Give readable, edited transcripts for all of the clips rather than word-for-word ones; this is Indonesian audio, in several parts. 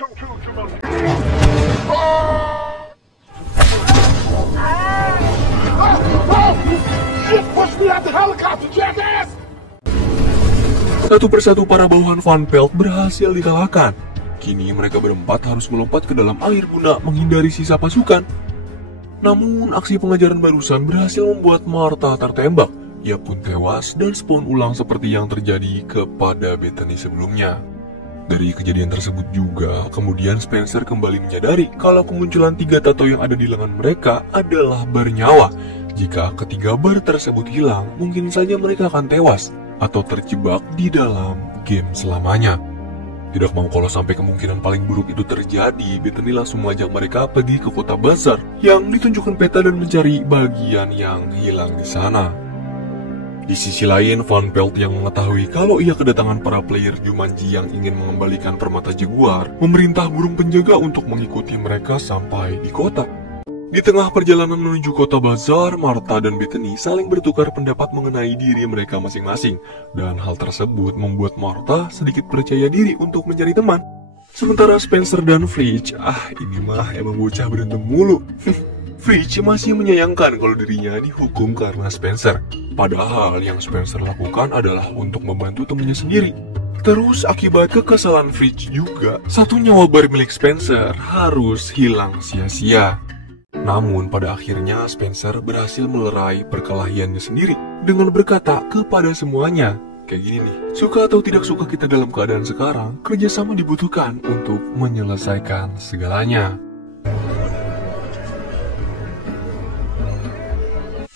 Satu persatu para bawahan Van Pelt berhasil dikalahkan. Kini mereka berempat harus melompat ke dalam air guna menghindari sisa pasukan. Namun aksi pengajaran barusan berhasil membuat Martha tertembak. Ia pun tewas dan spawn ulang seperti yang terjadi kepada Bethany sebelumnya. Dari kejadian tersebut juga, kemudian Spencer kembali menyadari kalau kemunculan 3 tato yang ada di lengan mereka adalah bernyawa. Jika ketiga bar tersebut hilang, mungkin saja mereka akan tewas atau terjebak di dalam game selamanya. Tidak mau kalau sampai kemungkinan paling buruk itu terjadi, Bethany langsung mengajak mereka pergi ke kota Bazaar yang ditunjukkan peta dan mencari bagian yang hilang di sana. Di sisi lain, Van Pelt yang mengetahui kalau ia kedatangan para player Jumanji yang ingin mengembalikan permata Jaguar, memerintah burung penjaga untuk mengikuti mereka sampai di kota. Di tengah perjalanan menuju kota Bazaar, Martha dan Bethany saling bertukar pendapat mengenai diri mereka masing-masing. Dan hal tersebut membuat Martha sedikit percaya diri untuk mencari teman. Sementara Spencer dan Fridge, ini mah emang bocah berantem mulu. Fridge masih menyayangkan kalau dirinya dihukum karena Spencer. Padahal yang Spencer lakukan adalah untuk membantu temannya sendiri. Terus akibat kekesalan Fridge juga, satu nyawa bar milik Spencer harus hilang sia-sia. Namun pada akhirnya Spencer berhasil melerai perkelahiannya sendiri dengan berkata kepada semuanya, kayak gini nih, suka atau tidak suka kita dalam keadaan sekarang, kerjasama dibutuhkan untuk menyelesaikan segalanya.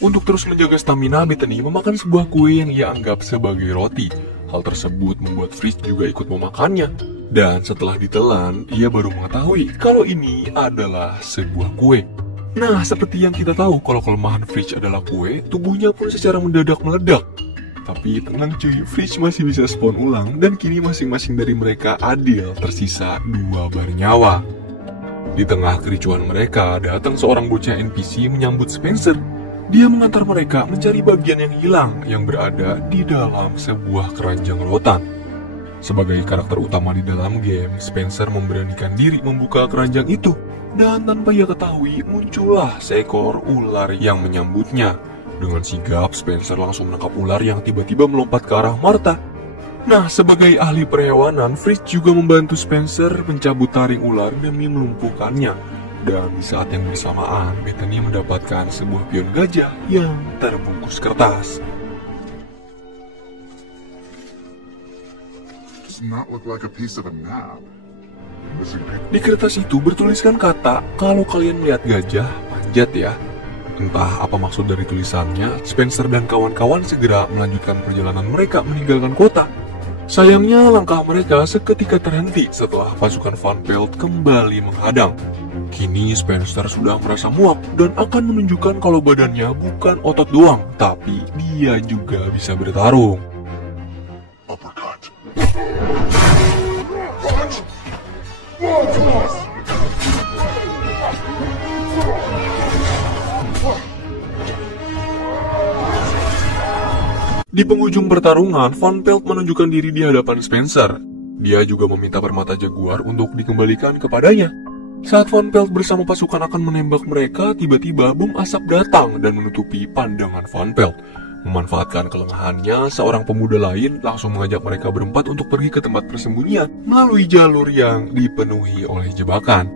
Untuk terus menjaga stamina, Bethany memakan sebuah kue yang ia anggap sebagai roti. Hal tersebut membuat Fridge juga ikut memakannya. Dan setelah ditelan, ia baru mengetahui kalau ini adalah sebuah kue. Nah, seperti yang kita tahu, kalau kelemahan Fridge adalah kue, tubuhnya pun secara mendadak meledak. Tapi tenang cuy, Fridge masih bisa spawn ulang, dan kini masing-masing dari mereka adil, tersisa 2 bar nyawa. Di tengah kericuan mereka, datang seorang bocah NPC menyambut Spencer. Dia mengantar mereka mencari bagian yang hilang yang berada di dalam sebuah keranjang rotan. Sebagai karakter utama di dalam game, Spencer memberanikan diri membuka keranjang itu. Dan tanpa ia ketahui, muncullah seekor ular yang menyambutnya. Dengan sigap, Spencer langsung menangkap ular yang tiba-tiba melompat ke arah Martha. Nah, sebagai ahli perhewanan, Fridge juga membantu Spencer mencabut taring ular demi melumpuhkannya. Dan di saat yang bersamaan, Bethany mendapatkan sebuah pion gajah yang terbungkus kertas. Di kertas itu bertuliskan kata, kalau kalian melihat gajah, panjat ya. Entah apa maksud dari tulisannya, Spencer dan kawan-kawan segera melanjutkan perjalanan mereka meninggalkan kota. Sayangnya langkah mereka seketika terhenti setelah pasukan Van Pelt kembali menghadang. Kini Spencer sudah merasa muak dan akan menunjukkan kalau badannya bukan otot doang, tapi dia juga bisa bertarung. Uppercut. Di penghujung pertarungan, Van Pelt menunjukkan diri di hadapan Spencer. Dia juga meminta permata Jaguar untuk dikembalikan kepadanya. Saat Van Pelt bersama pasukan akan menembak mereka, tiba-tiba bom asap datang dan menutupi pandangan Van Pelt. Memanfaatkan kelengahannya, seorang pemuda lain langsung mengajak mereka berempat untuk pergi ke tempat persembunyian melalui jalur yang dipenuhi oleh jebakan.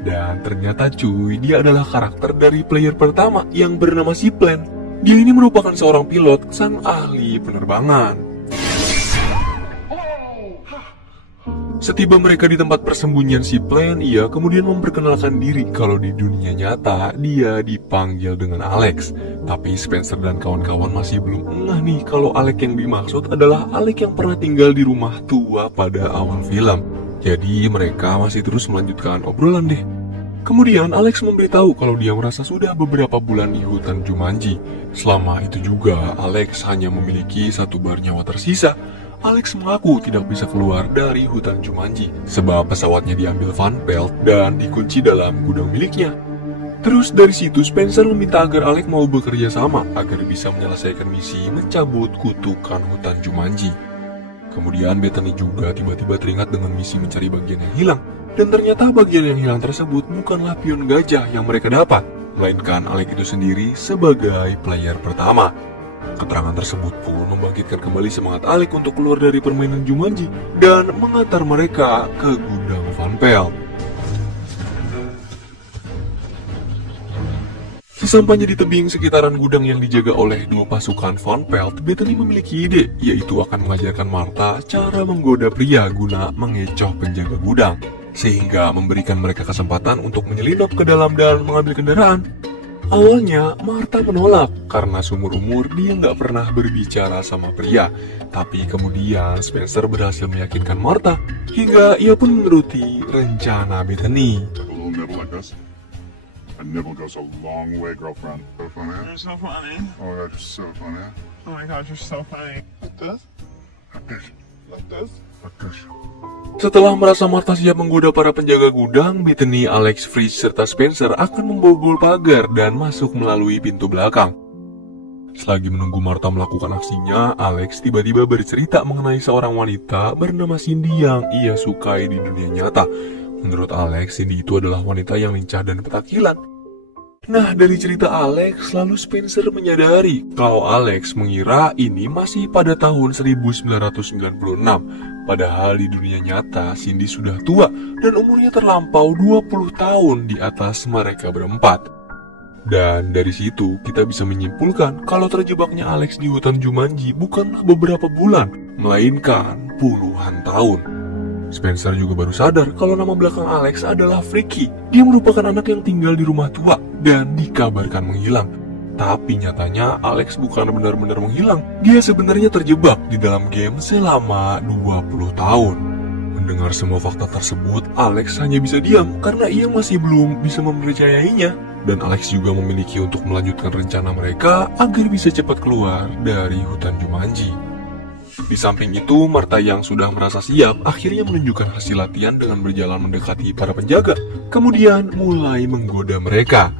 Dan ternyata cuy, dia adalah karakter dari player pertama yang bernama Seaplan. Dia ini merupakan seorang pilot, sang ahli penerbangan. Setiba mereka di tempat persembunyian Seaplan, ia kemudian memperkenalkan diri kalau di dunia nyata dia dipanggil dengan Alex. Tapi Spencer dan kawan-kawan masih belum ngeh nih kalau Alex yang dimaksud adalah Alex yang pernah tinggal di rumah tua pada awal film. Jadi mereka masih terus melanjutkan obrolan deh. Kemudian Alex memberitahu kalau dia merasa sudah beberapa bulan di hutan Jumanji. Selama itu juga Alex hanya memiliki 1 bar nyawa tersisa. Alex mengaku tidak bisa keluar dari hutan Jumanji sebab pesawatnya diambil Van Pelt dan dikunci dalam gudang miliknya. Terus dari situ Spencer meminta agar Alex mau bekerja sama agar bisa menyelesaikan misi mencabut kutukan hutan Jumanji. Kemudian Bethany juga tiba-tiba teringat dengan misi mencari bagian yang hilang. Dan ternyata bagian yang hilang tersebut bukanlah pion gajah yang mereka dapat, melainkan Alex itu sendiri sebagai player pertama. Keterangan tersebut pun membangkitkan kembali semangat Alex untuk keluar dari permainan Jumanji dan mengantar mereka ke gudang Van Pelt. Sesampainya di tebing sekitaran gudang yang dijaga oleh dua pasukan Van Pelt, Bethany memiliki ide, yaitu akan mengajarkan Martha cara menggoda pria guna mengecoh penjaga gudang, sehingga memberikan mereka kesempatan untuk menyelinap ke dalam dan mengambil kendaraan. Awalnya, Martha menolak karena seumur umur dia nggak pernah berbicara sama pria. Tapi kemudian Spencer berhasil meyakinkan Martha hingga ia pun menuruti rencana Bethany. A nibble goes a long way, girlfriend. So funny. You're so funny. Oh, that's so funny. Oh my gosh, you're so funny. Like this? Like this. Like this? Like this. Setelah merasa Martha siap menggoda para penjaga gudang, Bethany, Alex, Fritz, serta Spencer akan membobol pagar dan masuk melalui pintu belakang. Selagi menunggu Martha melakukan aksinya, Alex tiba-tiba bercerita mengenai seorang wanita bernama Cindy yang ia sukai di dunia nyata. Menurut Alex, Cindy itu adalah wanita yang lincah dan petakilan. Nah, dari cerita Alex, lalu Spencer menyadari kalau Alex mengira ini masih pada tahun 1996. Padahal di dunia nyata, Cindy sudah tua dan umurnya terlampau 20 tahun di atas mereka berempat. Dan dari situ, kita bisa menyimpulkan kalau terjebaknya Alex di hutan Jumanji bukanlah beberapa bulan, melainkan puluhan tahun. Spencer juga baru sadar kalau nama belakang Alex adalah Freaky. Dia merupakan anak yang tinggal di rumah tua dan dikabarkan menghilang. Tapi nyatanya Alex bukan benar-benar menghilang. Dia sebenarnya terjebak di dalam game selama 20 tahun. Mendengar semua fakta tersebut, Alex hanya bisa diam karena ia masih belum bisa mempercayainya. Dan Alex juga memiliki untuk melanjutkan rencana mereka agar bisa cepat keluar dari hutan Jumanji. Di samping itu, Martha yang sudah merasa siap akhirnya menunjukkan hasil latihan dengan berjalan mendekati para penjaga, kemudian mulai menggoda mereka.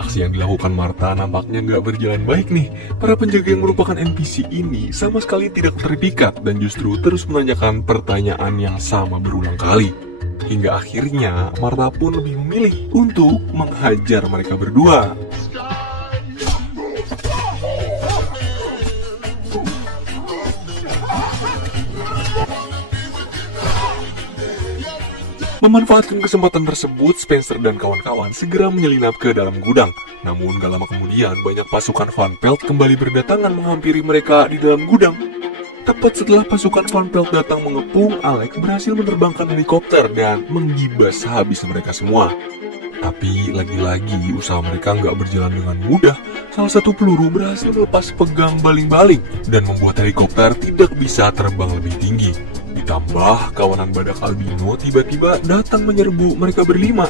Aksi yang dilakukan Martha nampaknya nggak berjalan baik nih. Para penjaga yang merupakan NPC ini sama sekali tidak terpikat dan justru terus menanyakan pertanyaan yang sama berulang kali. Hingga akhirnya Martha pun lebih memilih untuk menghajar mereka berdua. Memanfaatkan kesempatan tersebut, Spencer dan kawan-kawan segera menyelinap ke dalam gudang. Namun gak lama kemudian, banyak pasukan Van Pelt kembali berdatangan menghampiri mereka di dalam gudang. Tepat setelah pasukan Van Pelt datang mengepung, Alex berhasil menerbangkan helikopter dan menggibas habis mereka semua. Tapi lagi-lagi usaha mereka nggak berjalan dengan mudah. Salah satu peluru berhasil melepas pegang baling-baling dan membuat helikopter tidak bisa terbang lebih tinggi. Ditambah kawanan badak albino tiba-tiba datang menyerbu mereka berlima.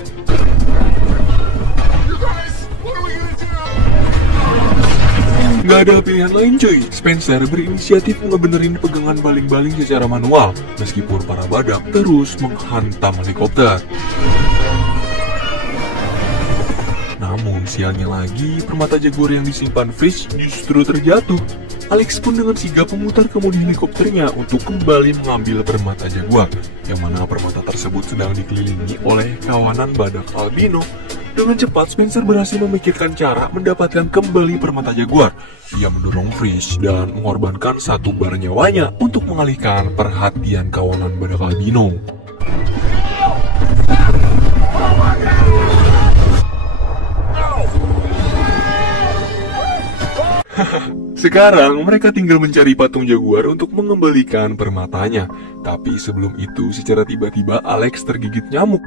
Gak ada pilihan lain cuy, Spencer berinisiatif ngebenerin pegangan baling-baling secara manual, meskipun para badak terus menghantam helikopter. Namun sialnya lagi, permata jaguar yang disimpan Fritz justru terjatuh. Alex pun dengan sigap memutar kemudi helikopternya untuk kembali mengambil permata jaguar, yang mana permata tersebut sedang dikelilingi oleh kawanan badak albino. Dengan cepat, Spencer berhasil memikirkan cara mendapatkan kembali permata jaguar. Ia mendorong Fritz dan mengorbankan satu bar nyawanya untuk mengalihkan perhatian kawanan badak albino. Sekarang mereka tinggal mencari patung jaguar untuk mengembalikan permatanya. Tapi sebelum itu, secara tiba-tiba Alex tergigit nyamuk.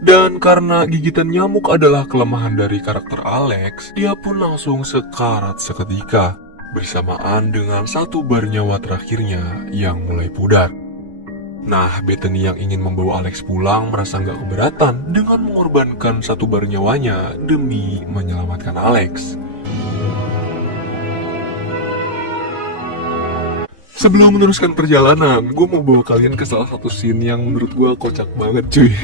Dan karena gigitan nyamuk adalah kelemahan dari karakter Alex, dia pun langsung sekarat seketika, bersamaan dengan satu bar nyawa terakhirnya yang mulai pudar. Nah, Bethany yang ingin membawa Alex pulang merasa nggak keberatan dengan mengorbankan satu bar nyawanya demi menyelamatkan Alex. Sebelum meneruskan perjalanan, gue mau bawa kalian ke salah satu scene yang menurut gue kocak banget cuy.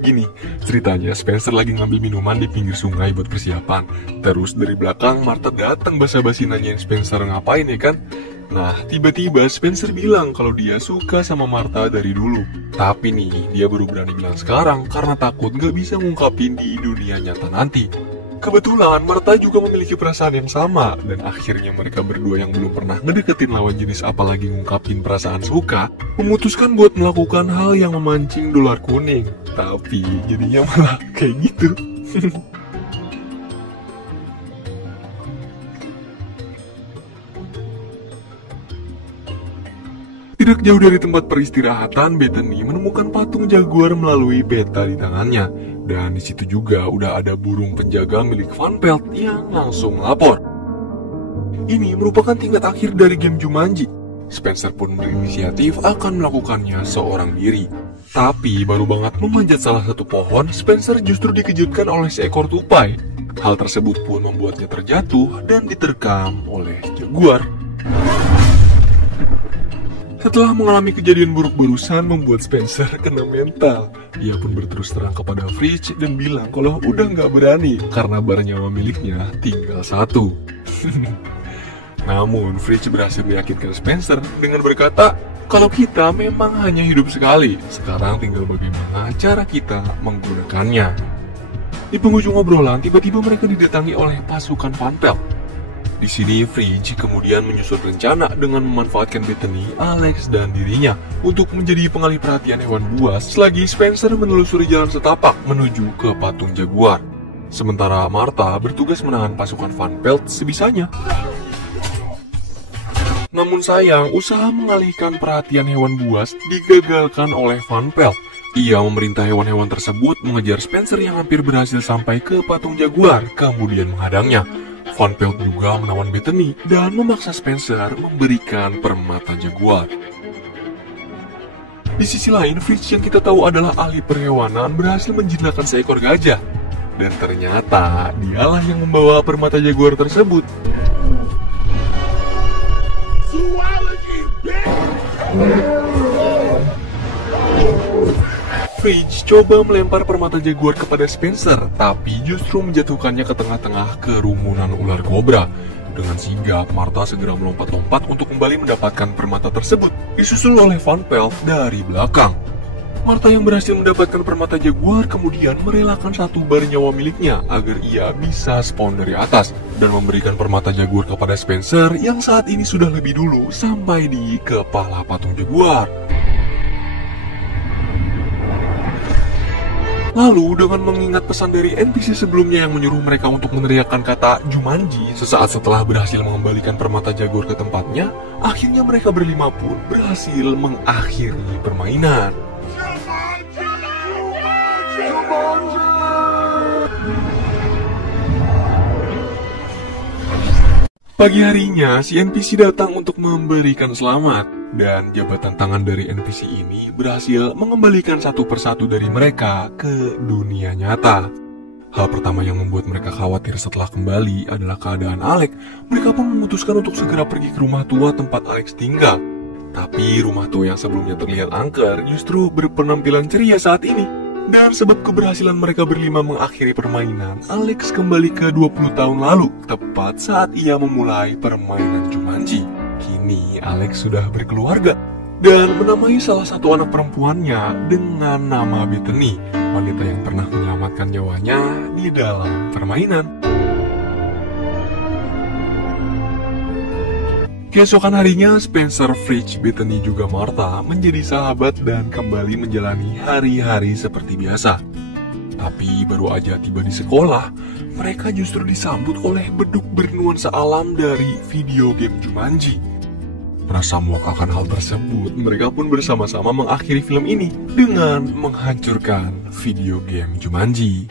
Gini, ceritanya Spencer lagi ngambil minuman di pinggir sungai buat persiapan. Terus dari belakang Martha datang basa-basi nanyain Spencer ngapain ya kan. Nah, tiba-tiba Spencer bilang kalau dia suka sama Martha dari dulu. Tapi nih, dia baru berani bilang sekarang karena takut gak bisa ngungkapin di dunia nyata nanti. Kebetulan Martha juga memiliki perasaan yang sama, dan akhirnya mereka berdua yang belum pernah ngedeketin lawan jenis apalagi ngungkapin perasaan suka, memutuskan buat melakukan hal yang memancing dolar kuning. Tapi jadinya malah kayak gitu. Tidak jauh dari tempat peristirahatan, Bethany menemukan patung jaguar melalui peta di tangannya. Dan di situ juga udah ada burung penjaga milik Van Pelt yang langsung melapor. Ini merupakan tingkat akhir dari game Jumanji. Spencer pun berinisiatif akan melakukannya seorang diri. Tapi baru banget memanjat salah satu pohon, Spencer justru dikejutkan oleh seekor tupai. Hal tersebut pun membuatnya terjatuh dan diterkam oleh jaguar. Setelah mengalami kejadian buruk barusan membuat Spencer kena mental. Ia pun berterus terang kepada Fridge dan bilang kalau udah nggak berani karena bar nyawa miliknya tinggal satu. Namun Fridge berhasil meyakinkan Spencer dengan berkata kalau kita memang hanya hidup sekali. Sekarang tinggal bagaimana cara kita menggunakannya. Di penghujung obrolan tiba-tiba mereka didatangi oleh pasukan Van Pelt. Di sini, Fridge kemudian menyusun rencana dengan memanfaatkan Bethany, Alex, dan dirinya untuk menjadi pengalih perhatian hewan buas selagi Spencer menelusuri jalan setapak menuju ke patung jaguar. Sementara Martha bertugas menahan pasukan Van Pelt sebisanya. Namun sayang, usaha mengalihkan perhatian hewan buas digagalkan oleh Van Pelt. Ia memerintah hewan-hewan tersebut mengejar Spencer yang hampir berhasil sampai ke patung jaguar, kemudian menghadangnya. Van Pelt juga menawan Bethany dan memaksa Spencer memberikan permata jaguar. Di sisi lain, Fridge yang kita tahu adalah ahli perhewanan berhasil menjinakkan seekor gajah. Dan ternyata dialah yang membawa permata jaguar tersebut. Fridge coba melempar permata jaguar kepada Spencer, tapi justru menjatuhkannya ke tengah-tengah kerumunan ular kobra. Dengan sigap, Martha segera melompat-lompat untuk kembali mendapatkan permata tersebut, disusul oleh Van Pelt dari belakang. Martha yang berhasil mendapatkan permata jaguar kemudian merelakan satu bar nyawa miliknya agar ia bisa spawn dari atas dan memberikan permata jaguar kepada Spencer yang saat ini sudah lebih dulu sampai di kepala patung jaguar. Lalu, dengan mengingat pesan dari NPC sebelumnya yang menyuruh mereka untuk meneriakkan kata Jumanji sesaat setelah berhasil mengembalikan permata jaguar ke tempatnya, akhirnya mereka berlima pun berhasil mengakhiri permainan. Pagi harinya, si NPC datang untuk memberikan selamat. Dan jabatan tangan dari NPC ini berhasil mengembalikan satu persatu dari mereka ke dunia nyata. Hal pertama yang membuat mereka khawatir setelah kembali adalah keadaan Alex. Mereka pun memutuskan untuk segera pergi ke rumah tua tempat Alex tinggal. Tapi rumah tua yang sebelumnya terlihat angker justru berpenampilan ceria saat ini. Dan sebab keberhasilan mereka berlima mengakhiri permainan, Alex kembali ke 20 tahun lalu, tepat saat ia memulai permainan Jumanji. Kini Alex sudah berkeluarga dan menamai salah satu anak perempuannya dengan nama Bethany, wanita yang pernah menyelamatkan nyawanya di dalam permainan. Keesokan harinya, Spencer, Fridge, Bethany juga Martha menjadi sahabat dan kembali menjalani hari-hari seperti biasa. Tapi baru aja tiba di sekolah, mereka justru disambut oleh beduk bernuansa alam dari video game Jumanji. Merasa muak akan hal tersebut, mereka pun bersama-sama mengakhiri film ini dengan menghancurkan video game Jumanji.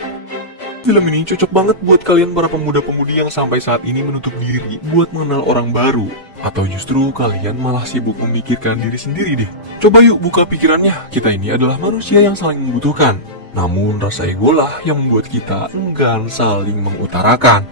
Film ini cocok banget buat kalian para pemuda-pemudi yang sampai saat ini menutup diri buat mengenal orang baru. Atau justru kalian malah sibuk memikirkan diri sendiri deh. Coba yuk buka pikirannya, kita ini adalah manusia yang saling membutuhkan. Namun rasa ego lah yang membuat kita enggan saling mengutarakan.